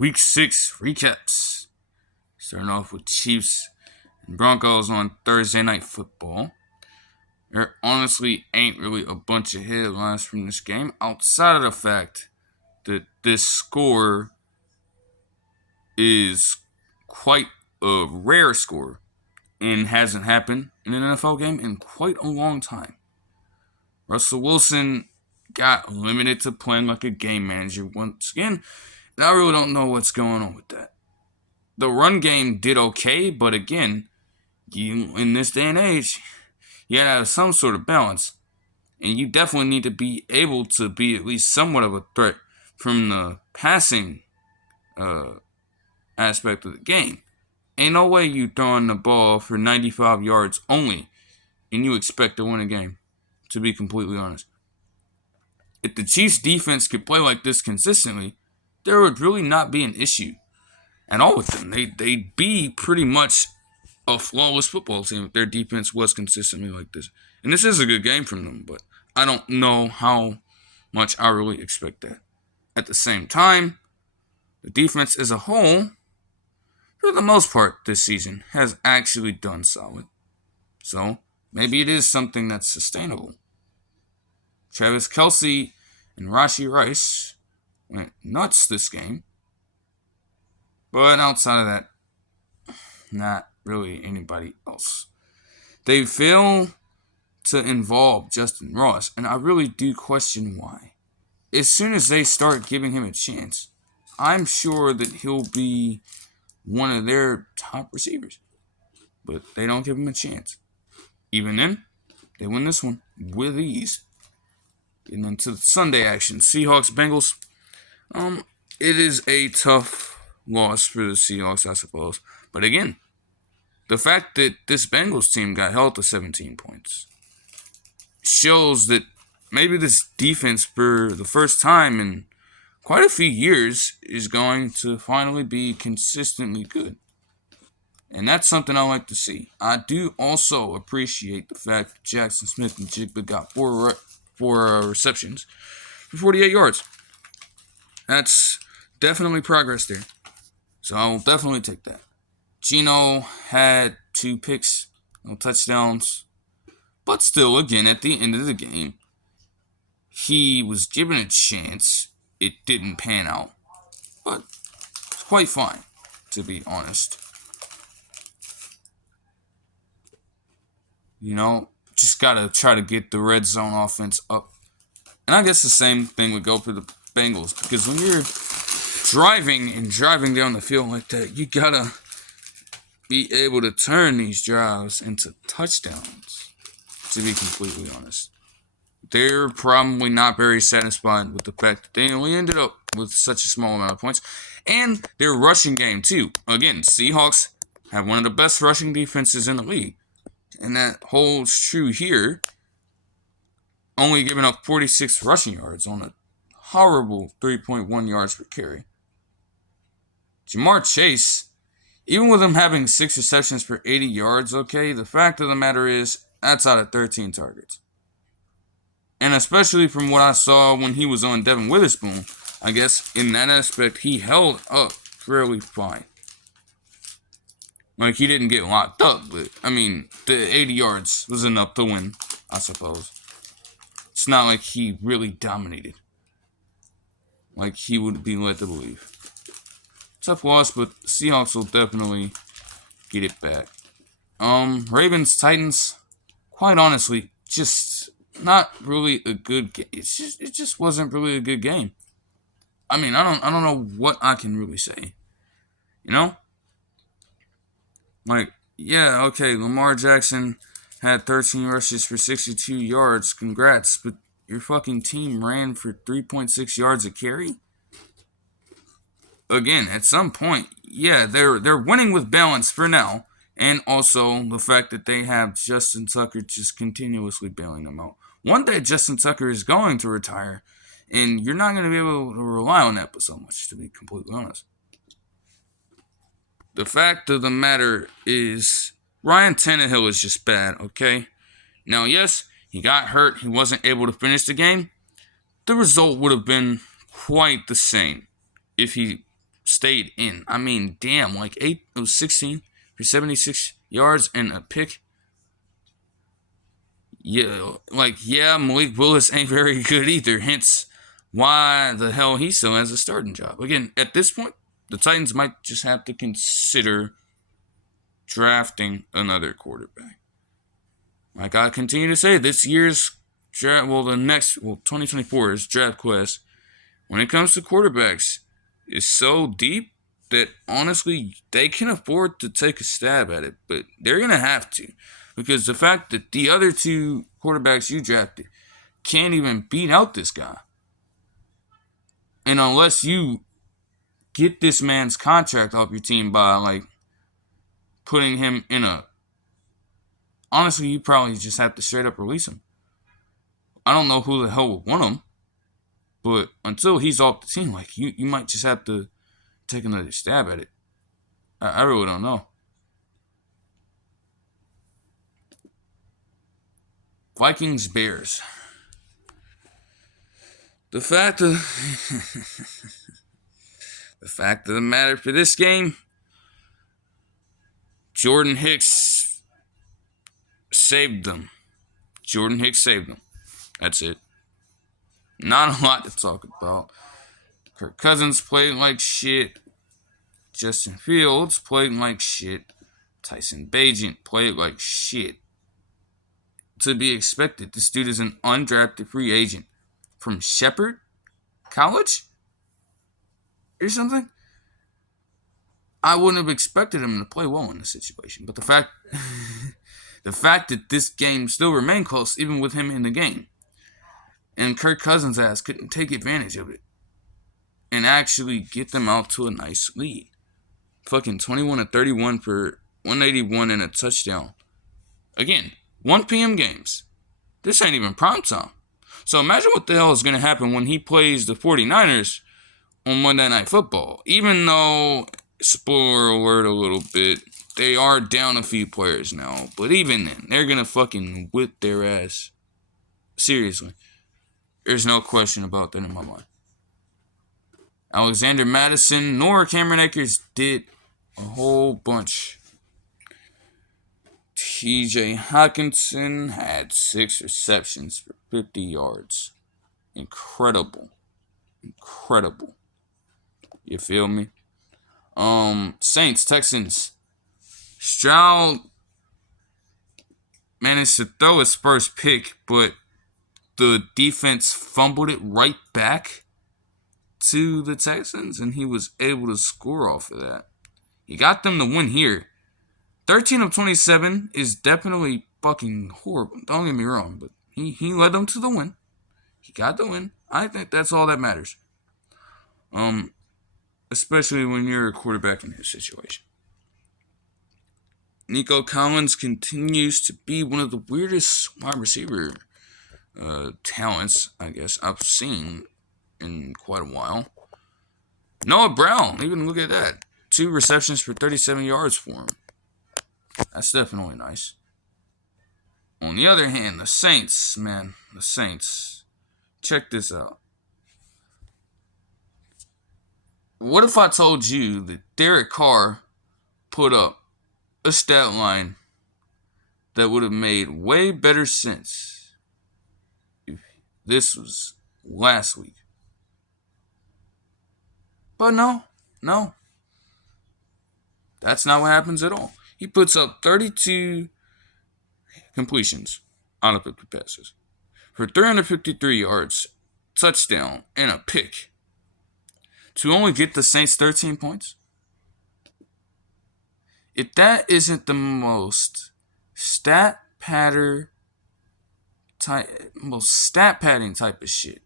Week 6 recaps. Starting off with Chiefs and Broncos on Thursday Night Football. There honestly ain't really a bunch of headlines from this game outside of the fact that this score is quite a rare score and hasn't happened in an NFL game in quite a long time. Russell Wilson got limited to playing like a game manager once again, and I really don't know what's going on with that. The run game did okay, but again, in this day and age, you gotta have some sort of balance. And you definitely need to be able to be at least somewhat of a threat from the passing aspect of the game. Ain't no way you throwing the ball for 95 yards only and you expect to win a game, to be completely honest. If the Chiefs defense could play like this consistently, there would really not be an issue at all with them. They'd be pretty much a flawless football team if their defense was consistently like this. And this is a good game from them, but I don't know how much I really expect that. At the same time, the defense as a whole, for the most part this season, has actually done solid. So, maybe it is something that's sustainable. Travis Kelce and Rashee Rice went nuts this game. But outside of that, not really anybody else. They fail to involve Justin Ross, and I really do question why. As soon as they start giving him a chance, I'm sure that he'll be one of their top receivers. But they don't give him a chance. Even then, they win this one with ease. Getting into the Sunday action, Seahawks-Bengals. It is a tough loss for the Seahawks, I suppose. But again, the fact that this Bengals team got held to 17 points shows that maybe this defense, for the first time in quite a few years, is going to finally be consistently good. And that's something I like to see. I do also appreciate the fact that Jackson Smith and Jigba got four receptions for 48 yards. That's definitely progress there. So I will definitely take that. Geno had 2 picks, no touchdowns. But still, again, at the end of the game, he was given a chance. It didn't pan out. But it's quite fine, to be honest. Just got to try to get the red zone offense up. And I guess the same thing would go for the Bengals. Because when you're driving down the field like that, you got to be able to turn these drives into touchdowns, to be completely honest. They're probably not very satisfied with the fact that they only ended up with such a small amount of points. And their rushing game, too. Again, Seahawks have one of the best rushing defenses in the league. And that holds true here. Only giving up 46 rushing yards on a horrible 3.1 yards per carry. Jamar Chase, even with him having 6 receptions for 80 yards, okay, the fact of the matter is, that's out of 13 targets. And especially from what I saw when he was on Devin Witherspoon, I guess in that aspect, he held up fairly fine. Like, he didn't get locked up, but, the 80 yards was enough to win, I suppose. It's not like he really dominated, like he would be led to believe. Tough loss, but the Seahawks will definitely get it back. Ravens, Titans, quite honestly, just not really a good game. It just wasn't really a good game. I don't know what I can really say. Lamar Jackson had 13 rushes for 62 yards. Congrats, but your fucking team ran for 3.6 yards a carry? Again, at some point, they're winning with balance for now. And also the fact that they have Justin Tucker just continuously bailing them out. One day Justin Tucker is going to retire, and you're not going to be able to rely on that so much, to be completely honest. The fact of the matter is, Ryan Tannehill is just bad, okay? Now, yes, he got hurt. He wasn't able to finish the game. The result would have been quite the same if he stayed in. I mean, damn, like 16 for 76 yards and a pick. Yeah, Malik Willis ain't very good either. Hence, why the hell he still has a starting job. Again, at this point, the Titans might just have to consider drafting another quarterback. Like I continue to say, this year's draft, 2024's draft class, when it comes to quarterbacks, is so deep that honestly, they can afford to take a stab at it, but they're going to have to. Because the fact that the other two quarterbacks you drafted can't even beat out this guy. And unless you get this man's contract off your team by, like, putting him in a... Honestly, you probably just have to straight up release him. I don't know who the hell would want him. But until he's off the team, like, you might just have to take another stab at it. I really don't know. Vikings Bears. The fact of the matter for this game, Jordan Hicks saved them. Jordan Hicks saved them. That's it. Not a lot to talk about. Kirk Cousins played like shit. Justin Fields played like shit. Tyson Bagent played like shit. To be expected, this dude is an undrafted free agent from Shepherd College or something. I wouldn't have expected him to play well in this situation, but the fact that this game still remained close, even with him in the game, and Kirk Cousins' ass couldn't take advantage of it and actually get them out to a nice lead. Fucking 21-31 for 181 and a touchdown. Again, 1 p.m. games. This ain't even prime time. So imagine what the hell is going to happen when he plays the 49ers on Monday Night Football. Even though, spoiler alert a little bit, they are down a few players now. But even then, they're going to fucking whip their ass. Seriously. There's no question about that in my mind. Alexander Madison nor Cameron Akers did a whole bunch. TJ Hawkinson had 6 receptions for 50 yards. Incredible. You feel me? Saints, Texans. Stroud managed to throw his first pick, but the defense fumbled it right back to the Texans, and he was able to score off of that. He got them to win here. 13 of 27 is definitely fucking horrible. Don't get me wrong, but he led them to the win. He got the win. I think that's all that matters. Especially when you're a quarterback in his situation. Nico Collins continues to be one of the weirdest wide receiver talents, I guess, I've seen in quite a while. Noah Brown, even look at that. 2 receptions for 37 yards for him. That's definitely nice. On the other hand, the Saints, man. The Saints. Check this out. What if I told you that Derek Carr put up a stat line that would have made way better sense if this was last week? But no. That's not what happens at all. He puts up 32 completions out of 50 passes for 353 yards, touchdown, and a pick to only get the Saints 13 points. If that isn't the most stat padding type of shit.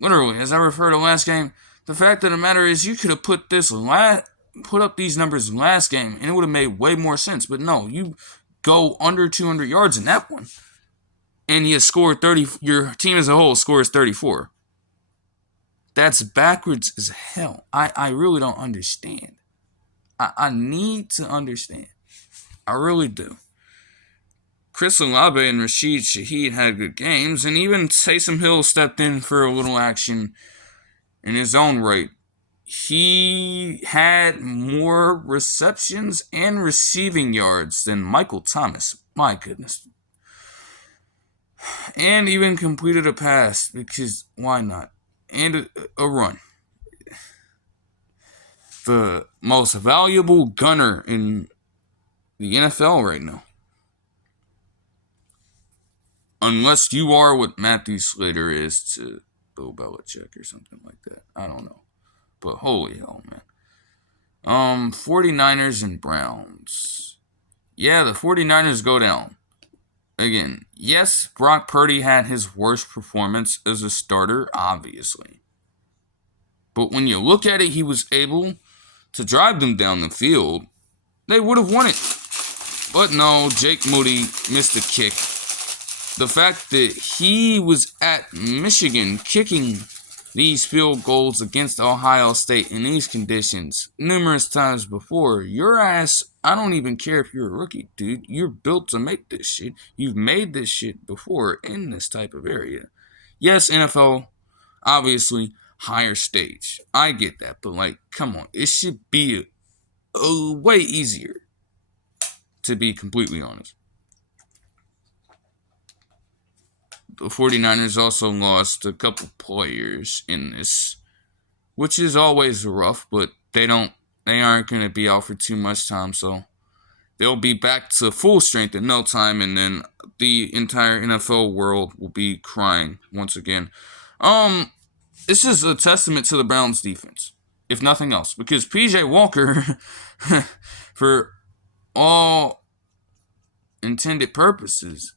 Literally, as I refer to last game, the fact of the matter is you could have put up these numbers last game and it would have made way more sense. But no, you go under 200 yards in that one and you score 30. Your team as a whole scores 34. That's backwards as hell. I really don't understand. I need to understand. I really do. Chris Olave and Rashid Shaheed had good games, and even Taysom Hill stepped in for a little action in his own right he had more receptions and receiving yards than Michael Thomas. My goodness. And even completed a pass, because why not? And a run. The most valuable gunner in the NFL right now. Unless you are what Matthew Slater is to Bill Belichick or something like that. I don't know. But holy hell, man. 49ers and Browns. Yeah, the 49ers go down. Again, yes, Brock Purdy had his worst performance as a starter, obviously. But when you look at it, he was able to drive them down the field. They would have won it. But no, Jake Moody missed a kick. The fact that he was at Michigan kicking these field goals against Ohio State in these conditions numerous times before, your ass, I don't even care if you're a rookie, dude. You're built to make this shit. You've made this shit before in this type of area. Yes, NFL, obviously, higher stage. I get that, but like, come on. It should be a way easier, to be completely honest. The 49ers also lost a couple players in this, which is always rough, but they aren't going to be out for too much time, so they'll be back to full strength in no time, and then the entire NFL world will be crying once again. This is a testament to the Browns defense, if nothing else, because PJ Walker, for all intended purposes,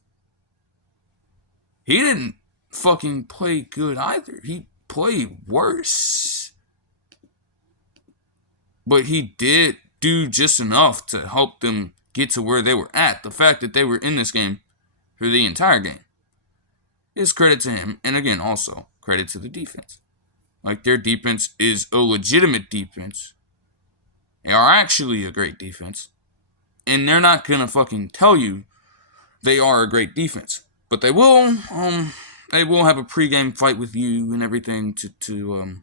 he didn't fucking play good either. He played worse. But he did do just enough to help them get to where they were at. The fact that they were in this game for the entire game is credit to him. And again, also credit to the defense. Like, their defense is a legitimate defense. They are actually a great defense. And they're not going to fucking tell you they are a great defense. But they will have a pregame fight with you and everything to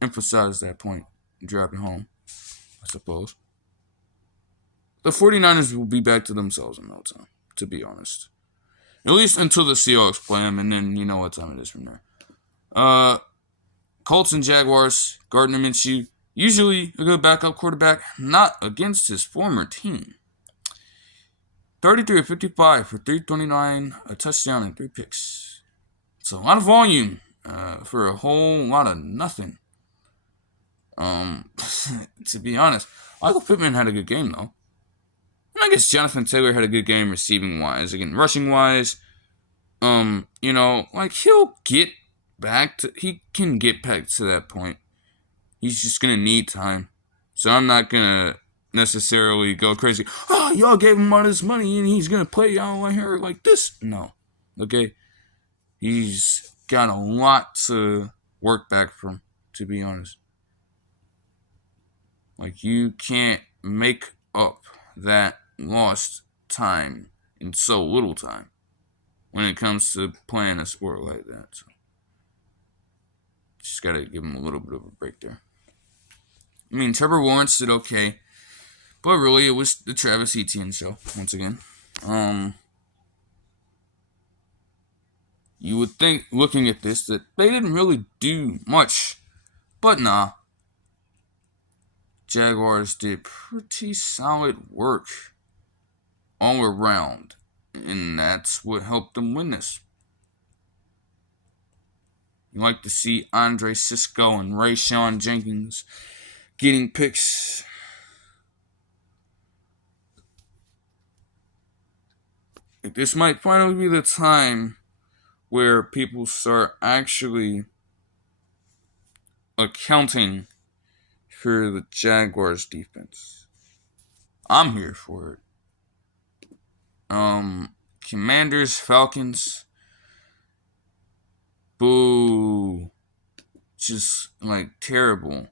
emphasize that point and drive it home, I suppose. The 49ers will be back to themselves in no time, to be honest. At least until the Seahawks play them, and then you know what time it is from there. Colts and Jaguars, Gardner Minshew, usually a good backup quarterback, not against his former team. 33 of 55 for 329, a touchdown, and 3 picks. It's a lot of volume for a whole lot of nothing. To be honest, Michael Pittman had a good game, though. And I guess Jonathan Taylor had a good game receiving-wise. Again, rushing-wise, like, he can get back to that point. He's just going to need time. So I'm not going to necessarily go crazy. Oh, y'all gave him all this money and he's going to play out like her like this. No. Okay? He's got a lot to work back from, to be honest. Like, you can't make up that lost time in so little time when it comes to playing a sport like that. So, just got to give him a little bit of a break there. I mean, Trevor Lawrence did okay. But really, it was the Travis Etienne show, once again. You would think, looking at this, that they didn't really do much. But nah. Jaguars did pretty solid work all around. And that's what helped them win this. You like to see Andre Cisco and Rayshawn Jenkins getting picks. This might finally be the time where people start actually accounting for the Jaguars defense. I'm here for it. Commanders, Falcons. Boo. Just, like, terrible.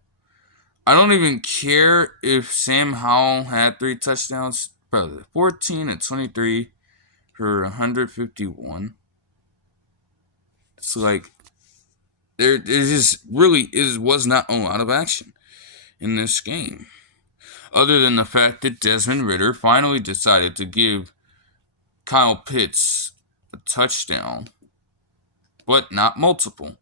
I don't even care if Sam Howell had 3 touchdowns. Probably 14 and 23. For 151. It's like, there just really was not a lot of action in this game. Other than the fact that Desmond Ridder finally decided to give Kyle Pitts a touchdown, but not multiple.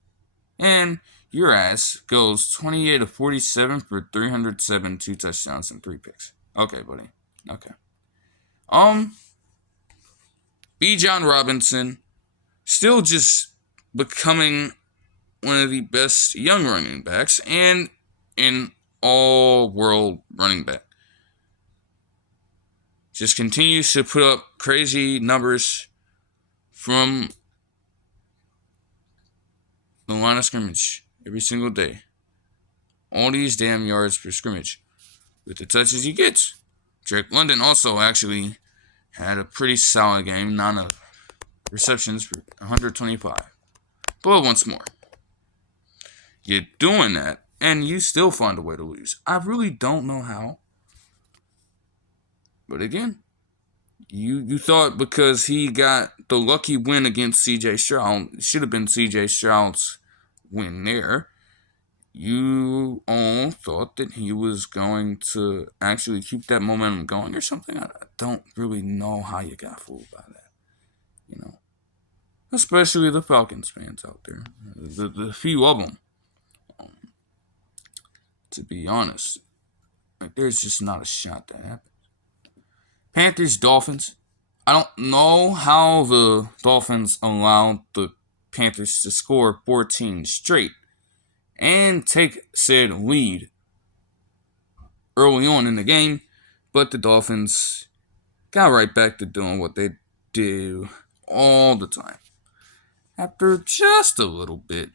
And your ass goes 28 of 47 for 307, 2 touchdowns and 3 picks. Okay, buddy. Okay. Bijan Robinson still just becoming one of the best young running backs and an all-world running back. Just continues to put up crazy numbers from the line of scrimmage every single day. All these damn yards per scrimmage with the touches he gets. Drake London also actually had a pretty solid game. 9 receptions for 125. But once more, you're doing that and you still find a way to lose. I really don't know how. But again, you thought because he got the lucky win against C.J. Stroud, it should have been C.J. Stroud's win there. You all thought that he was going to actually keep that momentum going or something. I don't really know how you got fooled by that. You know, especially the Falcons fans out there, the few of them. To be honest, like, there's just not a shot that happens. Panthers, Dolphins. I don't know how the Dolphins allowed the Panthers to score 14 straight and take said lead early on in the game, but the Dolphins got right back to doing what they do all the time. After just a little bit,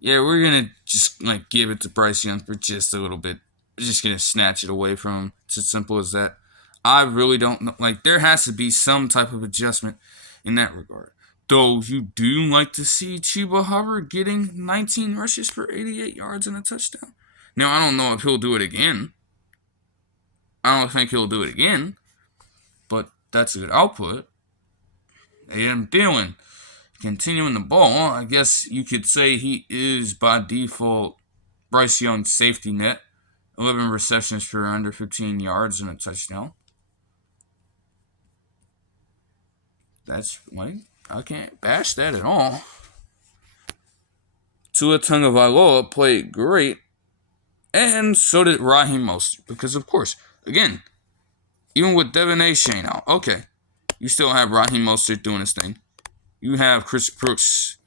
yeah, we're going to just give it to Bryce Young for just a little bit. We're just going to snatch it away from him. It's as simple as that. I really don't know. There has to be some type of adjustment in that regard. Though you do like to see Chuba Hubbard getting 19 rushes for 88 yards and a touchdown. Now, I don't know if he'll do it again. I don't think he'll do it again. But that's a good output. Adam Thielen continuing the ball. I guess you could say he is, by default, Bryce Young's safety net. 11 receptions for under 15 yards and a touchdown. That's, I can't bash that at all. Tua Tagovailoa played great. And so did Raheem Mostert. Because, of course, again, even with Devin A. Shane out, okay, you still have Raheem Mostert doing his thing. You have Chris Brooks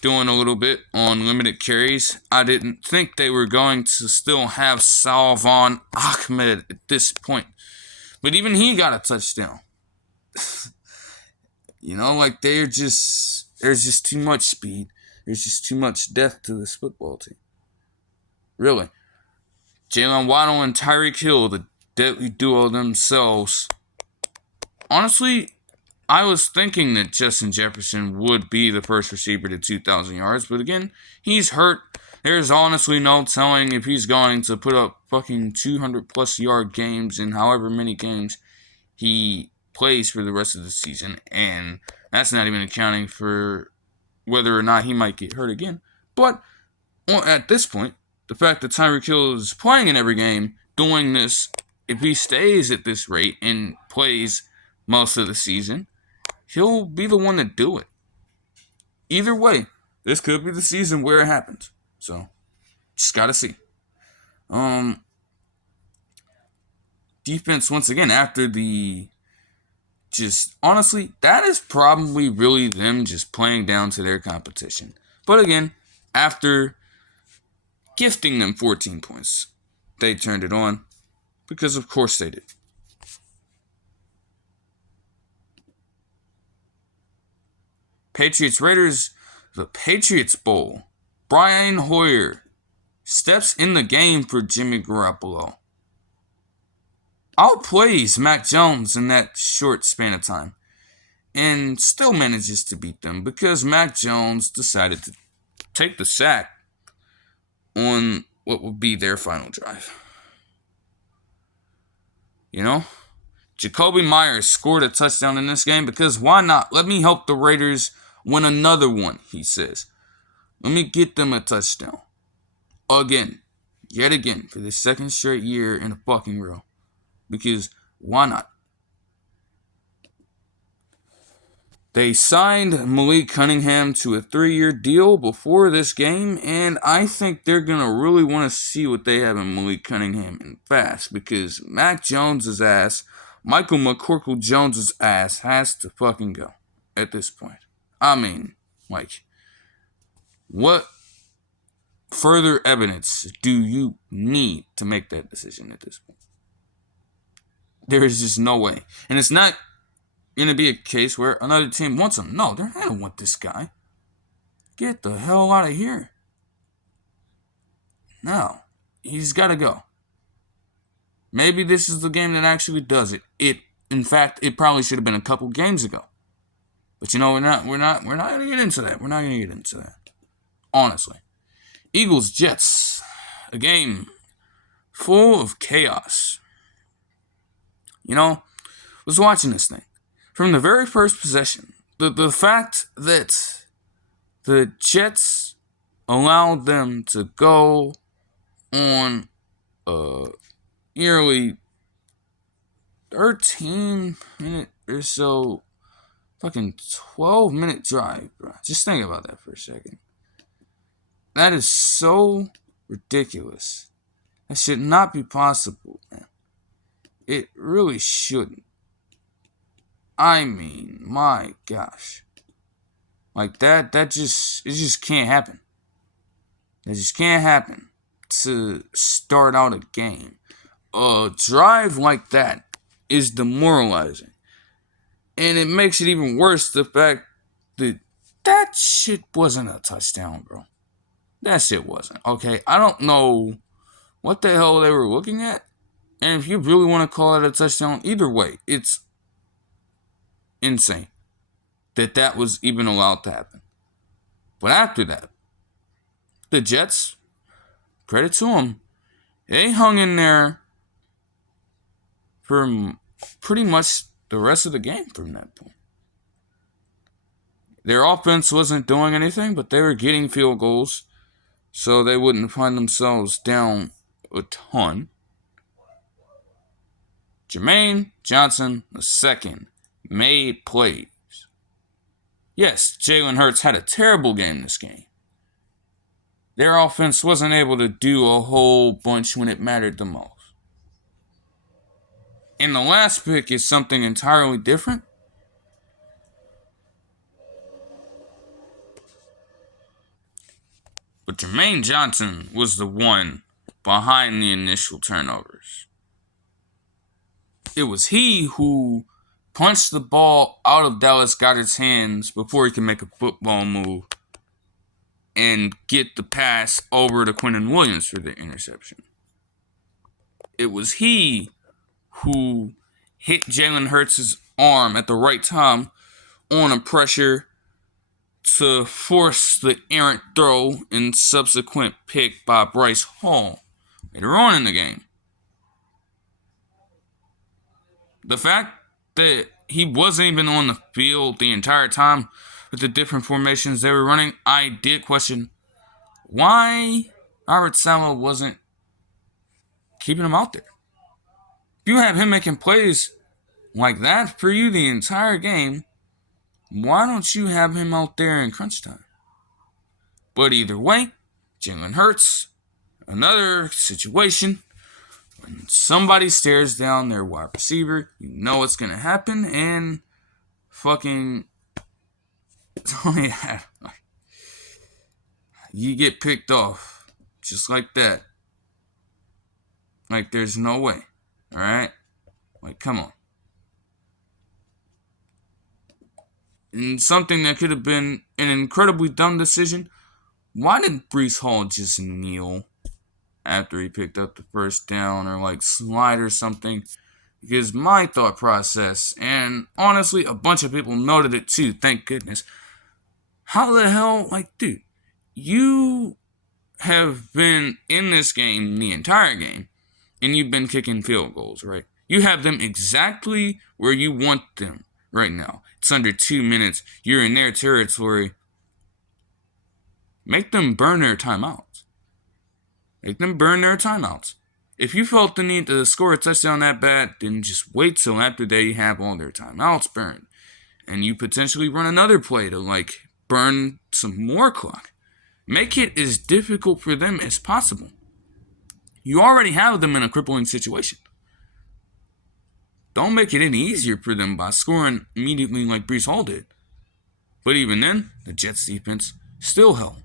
doing a little bit on limited carries. I didn't think they were going to still have Salvon Ahmed at this point. But even he got a touchdown. There's just too much speed. There's just too much depth to this football team. Really. Jalen Waddle and Tyreek Hill, the deadly duo themselves. Honestly, I was thinking that Justin Jefferson would be the first receiver to 2,000 yards, but again, he's hurt. There's honestly no telling if he's going to put up fucking 200-plus yard games in however many games he plays for the rest of the season, and that's not even accounting for whether or not he might get hurt again. But at this point, the fact that Tyreek Hill is playing in every game, doing this, if he stays at this rate and plays most of the season, he'll be the one to do it. Either way, this could be the season where it happens. So, just gotta see. Defense, once again, after the... honestly, that is probably really them just playing down to their competition. But again, after gifting them 14 points, they turned it on. Because of course they did. Patriots Raiders, the Patriots Bowl. Brian Hoyer steps in the game for Jimmy Garoppolo. Outplays Mac Jones in that short span of time. And still manages to beat them because Mac Jones decided to take the sack on what would be their final drive. Jacoby Myers scored a touchdown in this game because why not? Let me help the Raiders win another one, he says. Let me get them a touchdown. Again. Yet again. For the second straight year in a fucking row. Because why not? They signed Malik Cunningham to a 3-year deal before this game, and I think they're going to really want to see what they have in Malik Cunningham and fast, because Mac Jones' ass, Michael McCorkle-Jones' ass has to fucking go at this point. I mean, like, what further evidence do you need to make that decision at this point? There is just no way. And it's not going to be a case where another team wants him. No, they're not going to want this guy. Get the hell out of here. No, he's got to go. Maybe this is the game that actually does it. In fact, it probably should have been a couple games ago. But you know, we're not going to get into that. We're not going to get into that. Honestly. Eagles Jets, a game full of chaos. You know, I was watching this thing. From the very first possession, the fact that the Jets allowed them to go on a nearly 13-minute or so fucking 12-minute drive, bro. Just think about that for a second. That is so ridiculous. That should not be possible, man. It really shouldn't. I mean, my gosh. Like it just can't happen. It just can't happen to start out a game. A drive like that is demoralizing. And it makes it even worse, the fact that that shit wasn't a touchdown, bro. That shit wasn't. Okay, I don't know what the hell they were looking at. And if you really want to call it a touchdown, either way, it's insane that was even allowed to happen. But after that, the Jets, credit to them, they hung in there for pretty much the rest of the game from that point. Their offense wasn't doing anything, but they were getting field goals, so they wouldn't find themselves down a ton. Jermaine Johnson II made plays. Yes, Jalen Hurts had a terrible game this game. Their offense wasn't able to do a whole bunch when it mattered the most. And the last pick is something entirely different. But Jermaine Johnson was the one behind the initial turnovers. It was he who punched the ball out of Dallas Goedert's hands before he could make a football move and get the pass over to Quinnen Williams for the interception. It was he who hit Jalen Hurts' arm at the right time on a pressure to force the errant throw and subsequent pick by Bryce Hall later on in the game. The fact that he wasn't even on the field the entire time with the different formations they were running, I did question why Robert Saleh wasn't keeping him out there. If you have him making plays like that for you the entire game, why don't you have him out there in crunch time? But either way, Jalen Hurts, another situation. When somebody stares down their wide receiver, you know what's going to happen, and fucking you get picked off just like that. Like, there's no way. Alright? Like, come on. And something that could have been an incredibly dumb decision. Why didn't Breece Hall just kneel after he picked up the first down, or like slide or something? Because my thought process, and honestly a bunch of people noted it too, thank goodness. How the hell, like, dude, you have been in this game the entire game, and you've been kicking field goals, right? You have them exactly where you want them right now. It's under 2 minutes. You're in their territory. Make them burn their timeouts. Make them burn their timeouts. If you felt the need to score a touchdown that bad, then just wait till after they have all their timeouts burned. And you potentially run another play to, burn some more clock. Make it as difficult for them as possible. You already have them in a crippling situation. Don't make it any easier for them by scoring immediately like Breece Hall did. But even then, the Jets defense still held.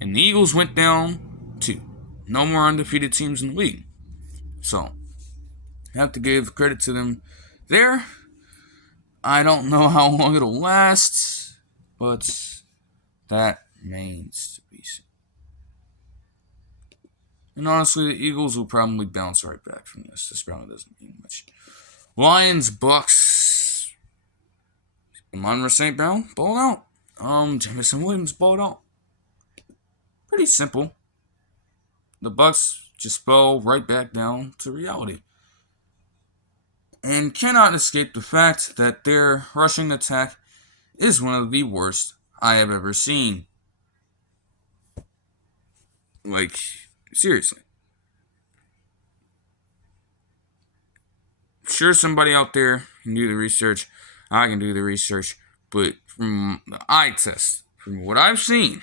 And the Eagles went down to no more undefeated teams in the league. So, I have to give credit to them there. I don't know how long it'll last, but that remains to be seen. And honestly, the Eagles will probably bounce right back from this. This probably doesn't mean much. Lions, Bucks. Amon St. Brown balled out. Jameson Williams balled out. Pretty simple. The Bucks just fell right back down to reality. And cannot escape the fact that their rushing attack is one of the worst I have ever seen. Seriously. Sure, somebody out there can do the research. I can do the research. But from the eye test, from what I've seen,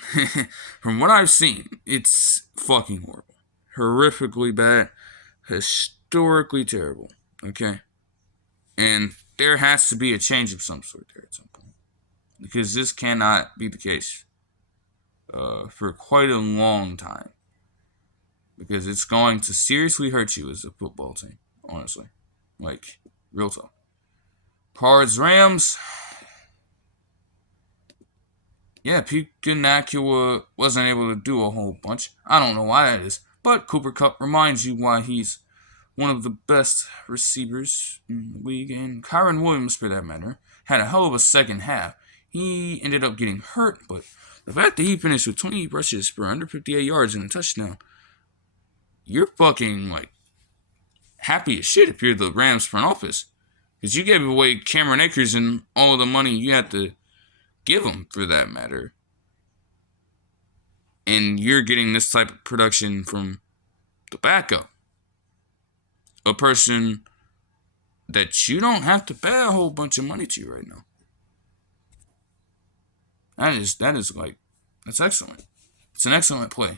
it's fucking horrible. Horrifically bad. Historically terrible. Okay? And there has to be a change of some sort there at some point. Because this cannot be the case for quite a long time. Because it's going to seriously hurt you as a football team, honestly. Real talk. Cards, Rams. Yeah, Puka Nacua wasn't able to do a whole bunch. I don't know why that is. But Cooper Kupp reminds you why he's one of the best receivers in the league. And Kyron Williams, for that matter, had a hell of a second half. He ended up getting hurt, but the fact that he finished with 20 rushes for under 58 yards and a touchdown, you're fucking, happy as shit if you're the Rams front office. Because you gave away Cameron Akers and all the money you had to give him, for that matter. And you're getting this type of production from the backup. A person that you don't have to pay a whole bunch of money to right now. That's excellent. It's an excellent play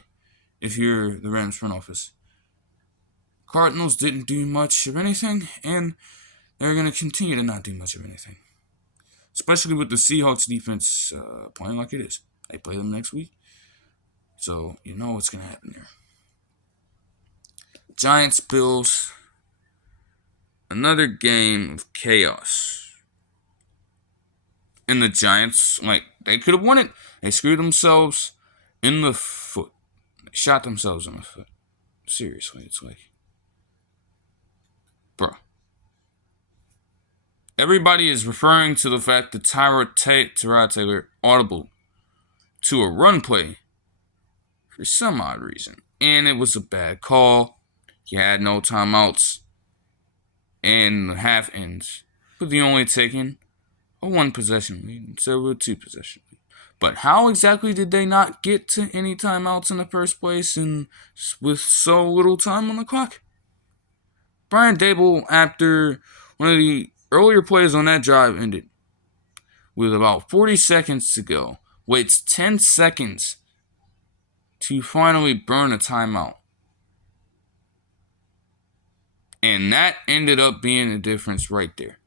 if you're the Rams front office. Cardinals didn't do much of anything, and they're going to continue to not do much of anything. Especially with the Seahawks defense playing like it is. They play them next week. So, you know what's going to happen there. Giants, Bills. Another game of chaos. And the Giants, they could have won it. They screwed themselves in the foot. They shot themselves in the foot. Seriously, it's bro. Everybody is referring to the fact that Tyrod Taylor audible to a run play for some odd reason. And it was a bad call. He had no timeouts. And the half ends with the only taking a 1-possession lead instead of a 2-possession lead. But how exactly did they not get to any timeouts in the first place and with so little time on the clock? Brian Dable, after one of the earlier plays on that drive ended, with about 40 seconds to go, waits 10 seconds to finally burn a timeout. And that ended up being the difference right there.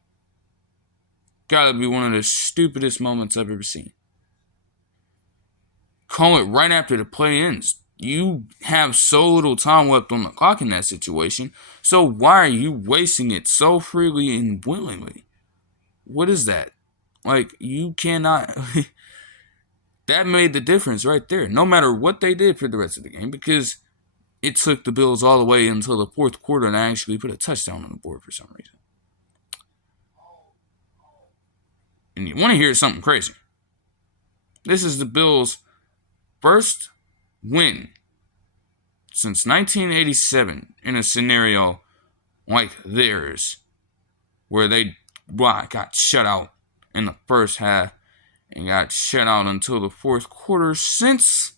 Gotta be one of the stupidest moments I've ever seen. Call it right after the play ends. You have so little time left on the clock in that situation, so why are you wasting it so freely and willingly? What is that? You cannot... That made the difference right there, no matter what they did for the rest of the game, because it took the Bills all the way until the fourth quarter and actually put a touchdown on the board for some reason. And you want to hear something crazy. This is the Bills' first win since 1987 in a scenario like theirs, where they got shut out in the first half and got shut out until the fourth quarter since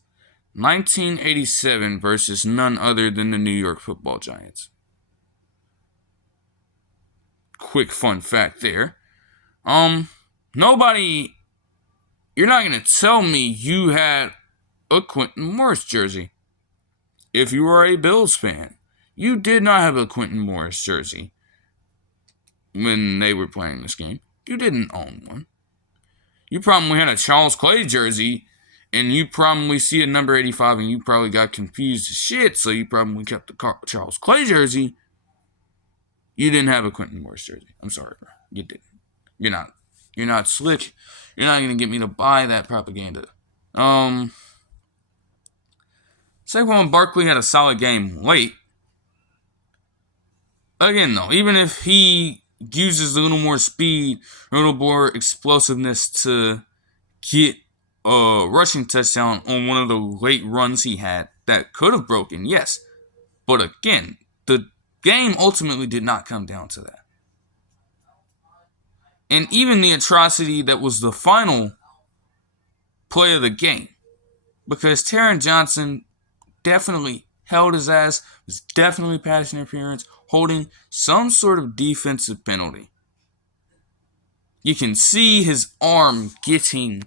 1987 versus none other than the New York Football Giants. Quick fun fact there. Nobody, you're not going to tell me you had a Quentin Morris jersey. If you are a Bills fan, you did not have a Quentin Morris jersey when they were playing this game. You didn't own one. You probably had a Charles Clay jersey, and you probably see a number 85, and you probably got confused as shit, so you probably kept the Charles Clay jersey. You didn't have a Quentin Morris jersey. I'm sorry, bro. You didn't. You're not slick. You're not going to get me to buy that propaganda. Saquon Barkley had a solid game late. Again, though, even if he uses a little more speed, a little more explosiveness to get a rushing touchdown on one of the late runs he had that could have broken, yes. But again, the game ultimately did not come down to that. And even the atrocity that was the final play of the game, because Taron Johnson definitely held his ass, was definitely pass interference, holding some sort of defensive penalty. You can see his arm getting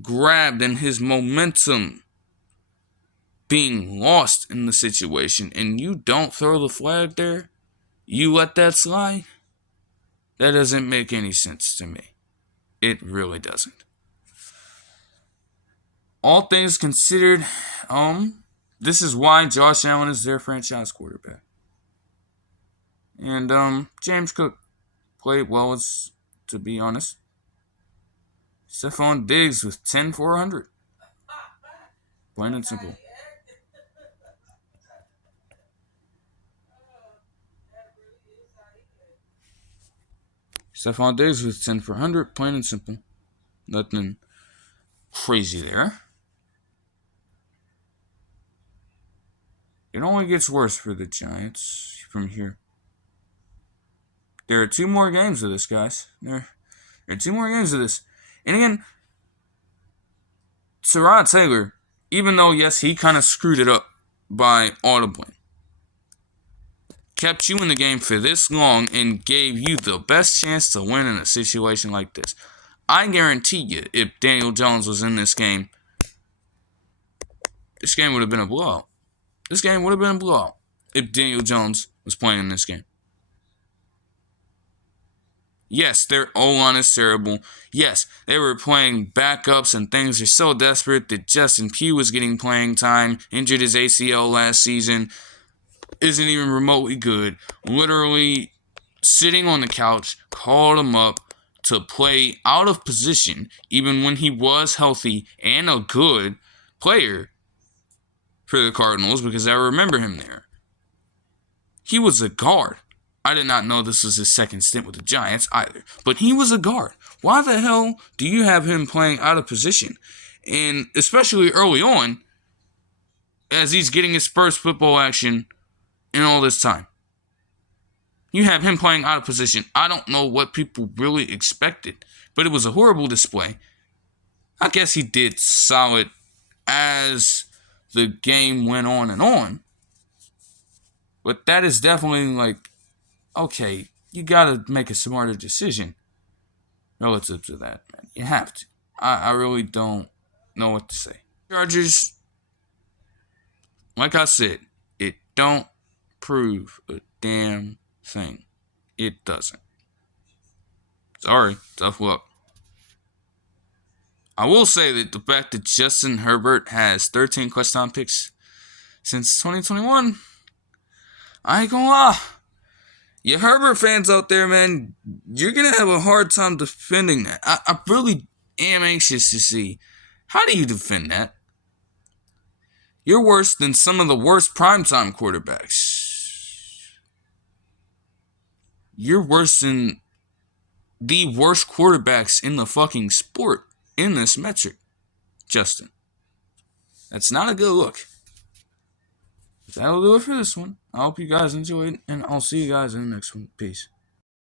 grabbed and his momentum being lost in the situation, and you don't throw the flag there, you let that slide. That doesn't make any sense to me. It really doesn't. All things considered, this is why Josh Allen is their franchise quarterback. And James Cook played well, to be honest. Stephon Diggs with 10 for 100. Plain and simple. Stephon Diggs with 10 for 100. Plain and simple. Nothing crazy there. It only gets worse for the Giants from here. There are 2 more games of this, guys. There are 2 more games of this. And again, Tyrod Taylor, even though, yes, he kind of screwed it up by audibly, kept you in the game for this long and gave you the best chance to win in a situation like this. I guarantee you, if Daniel Jones was in this game would have been a blowout. This game would have been a blowout if Daniel Jones was playing in this game. Yes, their O-line is terrible. Yes, they were playing backups and things are so desperate that Justin Pugh was getting playing time, injured his ACL last season, isn't even remotely good. Literally sitting on the couch, called him up to play out of position, even when he was healthy and a good player for the Cardinals, because I remember him there. He was a guard. I did not know this was his second stint with the Giants either, but he was a guard. Why the hell do you have him playing out of position? And especially early on, as he's getting his first football action in all this time. You have him playing out of position. I don't know what people really expected, but it was a horrible display. I guess he did solid as the game went on and on. But that is definitely like, okay, you got to make a smarter decision relative to that, man. You have to. I really don't know what to say. Chargers, like I said, it don't prove a damn thing. It doesn't. Sorry, tough luck. I will say that the fact that Justin Herbert has 13 touchdown picks since 2021, I ain't gonna lie. You Herbert fans out there, man, you're going to have a hard time defending that. I really am anxious to see, how do you defend that? You're worse than some of the worst primetime quarterbacks. You're worse than the worst quarterbacks in the fucking sport in this metric, Justin. That's not a good look. That'll do it for this one. I hope you guys enjoyed, and I'll see you guys in the next one. Peace.